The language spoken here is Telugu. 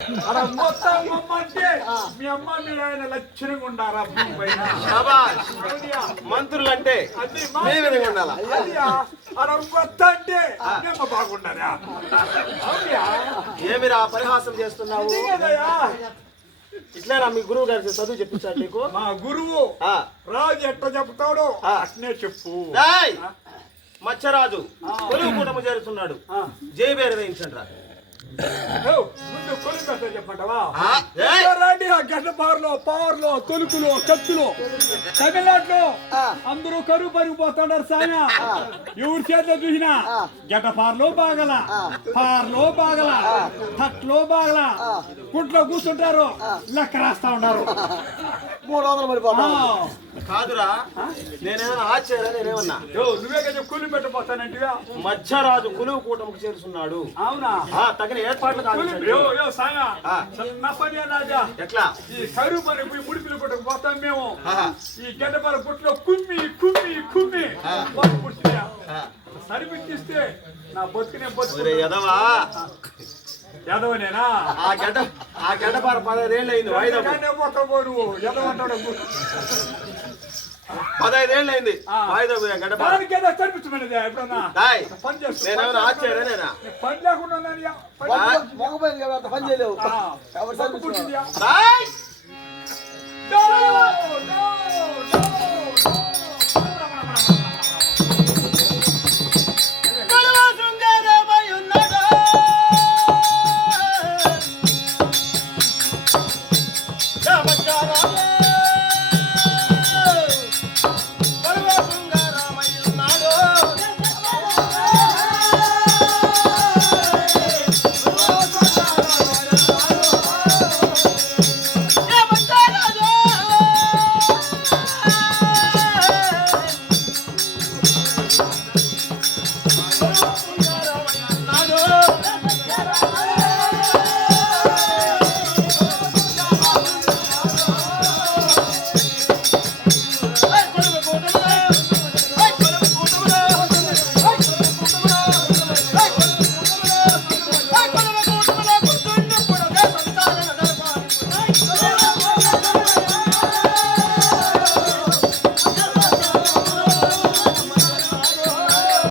అలా మొత్తం అంటే మీ అమ్మ మీరు ఆయన లక్షణంగా ఉండారా మంత్రులు అంటే ఏ విధంగా ఉండాలా అలా మొత్త అంటే అమ్మ బాగుండారా ఏమిరా పరిహాసం చేస్తున్నావు ఇట్లారా మీ గురువు గారి చదువు చెప్పించాడు నీకు మా గురువు రాజు ఎట్లా చెప్తాడో అట్నే చెప్పు మత్స్యరాజు కొలువు కూటము చేరుతున్నాడు జయబేర వేయించండి రా ముందు కొలు పెట్ట చెప్పంటావా గడ్డపారులో పావర్లో తొలుకులో కత్తులో తమిళనాడులో అందరూ కరువు పరిగిపోతున్నారు సాయ ఎవరి చేతిలో చూసినా గడ్డపారులో బాగల పార్లో బాగల తట్లో బాగల గుంట్లో కూర్చుంటారు లెక్క రాస్తా ఉన్నారు 300 పడిపోతా కాదురా నేనేమన్నా ఆశ్చర్య నేనేమన్నా నువ్వే కదా కూలి పెట్టబోతానంటే మత్స్యరాజు కొలువు కూటమికి చేరుతున్నాడు అవునా తగిన ఏర్పాట్లు ఎట్లా ఈ కరువు పని పోయి ముడిపిలు కొట్టకు పోతాం మేము ఈ గడ్డపాల గుట్లో కుమ్మి కుమ్మి కుమ్మి సరిపెట్టిస్తే నా బతుకునే బతుకు ఎదవా ఎదవనేనా ఆ గడ్డపార 15 ఏళ్ళు అయింది వాయిదా పోతావు ఎదవంటాడు 15 ఏళ్ళు అయింది వాయిదా గడ్డపార సరిపించమనేది ఎప్పుడన్నా పని నేనేమైనా ఆశ్చర్య నేనా పని లేకుండా పని చేయలేవు పుట్టింది